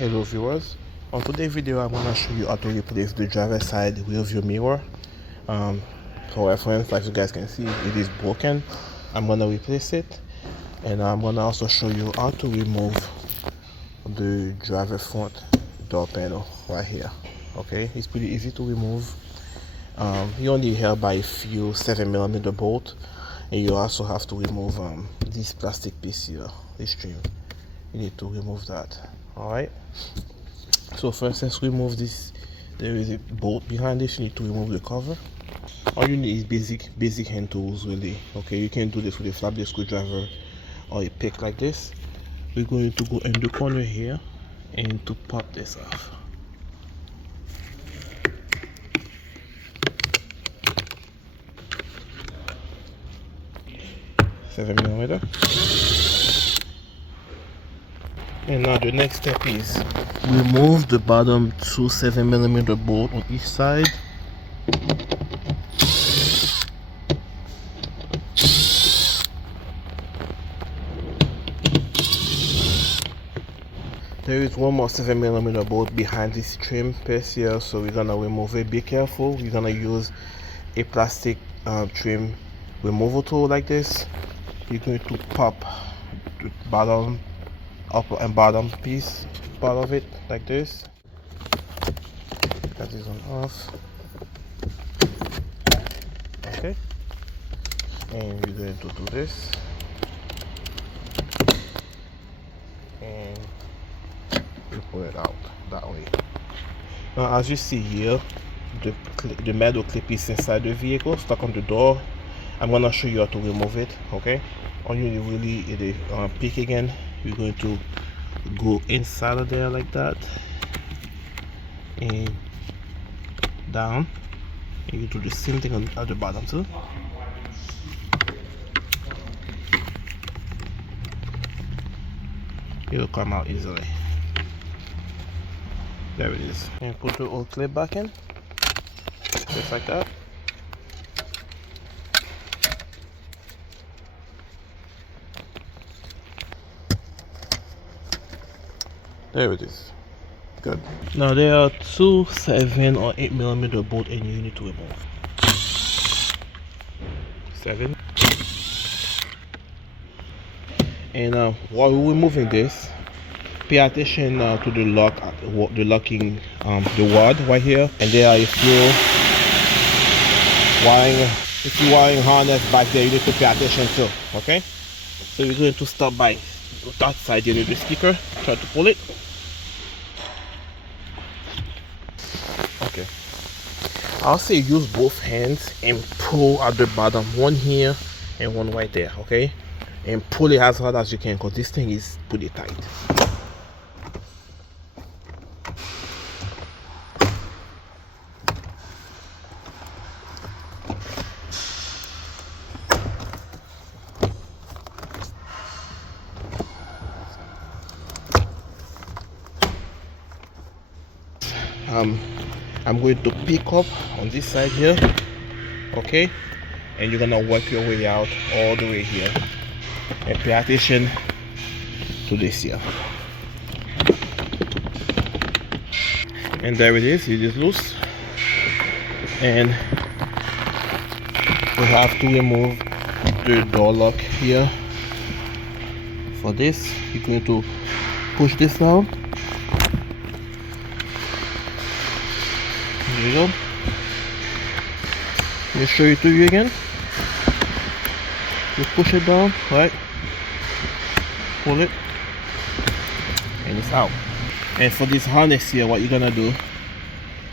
Hello viewers, on today's video I'm going to show you how to replace the driver's side rear view mirror. For reference, as you guys can see, it is broken. I'm going to replace it, and I'm going to also show you how to remove the driver front door panel right here. Okay, it's pretty easy to remove. You only here by a few 7mm bolt, and you also have to remove this plastic piece here, this trim. You need to remove that. Alright, so first, let's remove this. There is a bolt behind this. You need to remove the cover. All you need is basic hand tools, really. Okay, you can do this with a flat-blade screwdriver or a pick like this. We're going to go in the corner here and to pop this off. Seven millimeter. And now the next step is remove the bottom two 7mm bolt on each side. There is one more 7mm bolt behind this trim piece here, so we're gonna remove it. Be careful, we're gonna use a plastic trim removal tool like this. You're going to pop the bottom, upper and bottom piece part of it like this. Cut this one off. Okay, and we're going to do this, and we pull it out that way. Now, as you see here, the metal clip is inside the vehicle, stuck on the door. I'm gonna show you how to remove it. Okay, all you need really is a pick again. We're going to go inside of there like that and down, and you do the same thing at the bottom too. It will come out easily. There it is. And put the old clip back in, just like that. There it is. Good. Now there are two 7 or 8mm bolts, and you need to remove 7. And while we're removing this, pay attention to the lock, the locking, the rod right here. And there are a few wiring harness back there. You need to pay attention to. Okay. So we're going to start by that side here with the sticker. Try to pull it. Okay, I'll say use both hands and pull at the bottom, one here and one right there. Okay, and pull it as hard as you can, because this thing is pretty tight. I'm going to pick up on this side here, okay, and you're gonna work your way out all the way here, and pay attention to this here. And there it is. It is loose, and we have to remove the door lock here. For this, you're going to push this down. There you go. Let me show it to you again. You push it down, right? Pull it, and it's out. And for this harness here, what you're gonna do,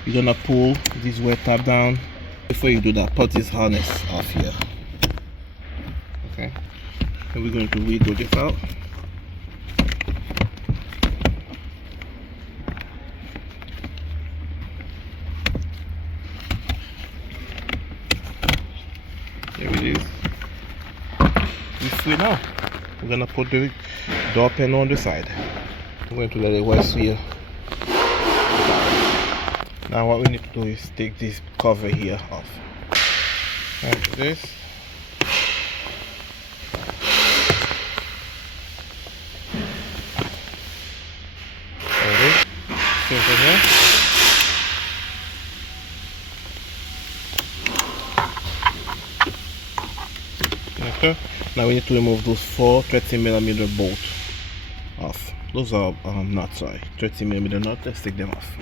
you're gonna pull this weight tab down. Before you do that, put this harness off here. Okay, and we're going to wiggle this out. There it is. It's free now. We're gonna put the door panel on the side. I'm going to let it rest here. Now what we need to do is take this cover here off. Like this. There it is. Same thing here. Okay. Now we need to remove those 4 30mm bolts off. Those are nuts, sorry. 30mm nuts. Let's take them off.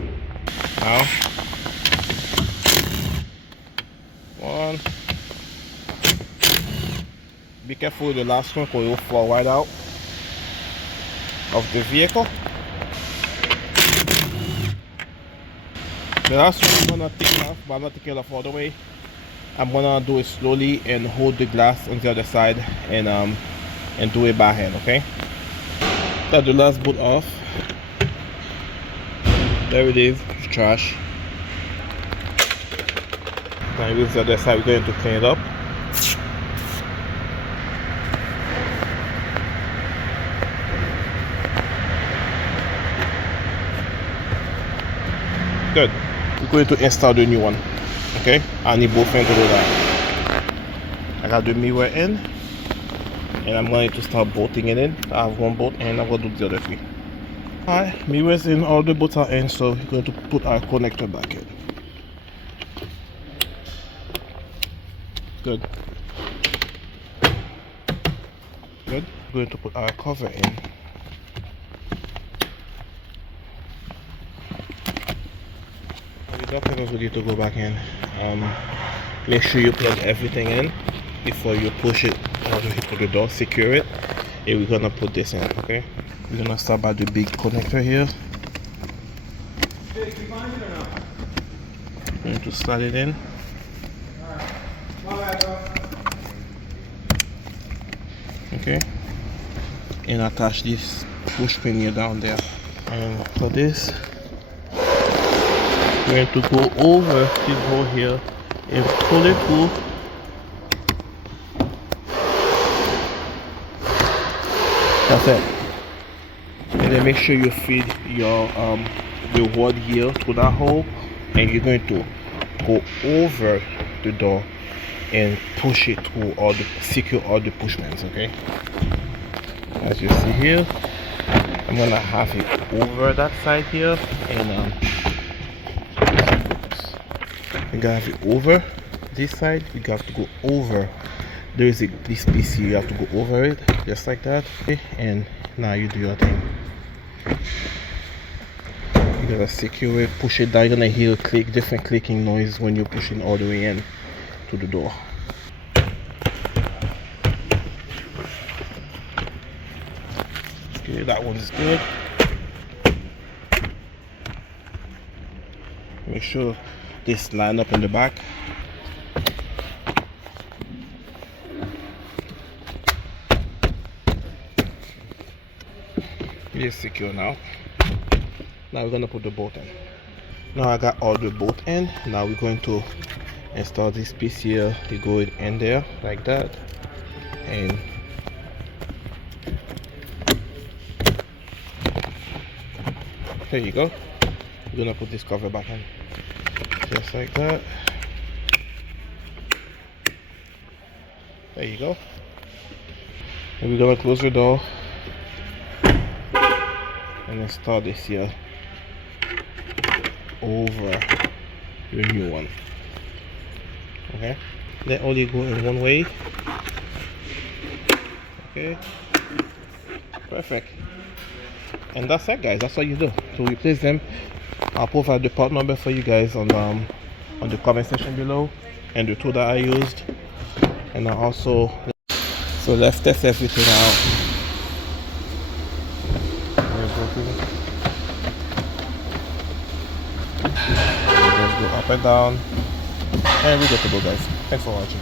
Now, 1. Be careful with the last one because it will fall right out of the vehicle. The last one I'm gonna take off, but I'm not taking it off all the way. I'm gonna do it slowly and hold the glass on the other side and do it by hand, okay? Got the last boot off. There it is, it's trash. Now with the other side, we're going to clean it up. Good. We're going to install the new one. Okay, I need both ends to do that. I got the mirror in, and I'm going to start bolting it in. I have one bolt and I'm going to do the other 3. Alright, mirrors in, all the bolts are in, so we're going to put our connector back in. Good. Good. We're going to put our cover in. The doctor is ready to go back in. Make sure you plug everything in before you push it all the way to the door. Secure it, and we're gonna put this in. Okay, we're gonna start by the big connector here. Going to slide it in. Okay, and attach this push pin here down there. And for this, we're going to go over this hole here and pull it through. That's it. And then make sure you feed your the rod here through that hole, and you're going to go over the door and push it through all the secure all the push pins. Okay, as you see here, I'm gonna have it over that side here, and you gotta have it over this side. You got to go over. There is this piece here, you have to go over it just like that. Okay, and now you do your thing. You gotta secure it, push it down. You're gonna hear different clicking noise when you're pushing all the way in to the door. Okay, that one's good. Make sure this line up in the back. It is secure now. Now we're gonna put the bolt in. Now I got all the bolt in. Now we're going to install this piece here. You go in there like that, and there you go. We're gonna put this cover back in just like that. There you go. And we're gonna close the door and install this here over your new one. Okay, they only go in one way. Okay, perfect. And that's it, guys. That's what you do to replace them. I'll provide the part number for you guys on the comment section below, and the tool that I used. And I also, so let's test everything out. Let's go up and down, and we get to go, guys. Thanks for watching.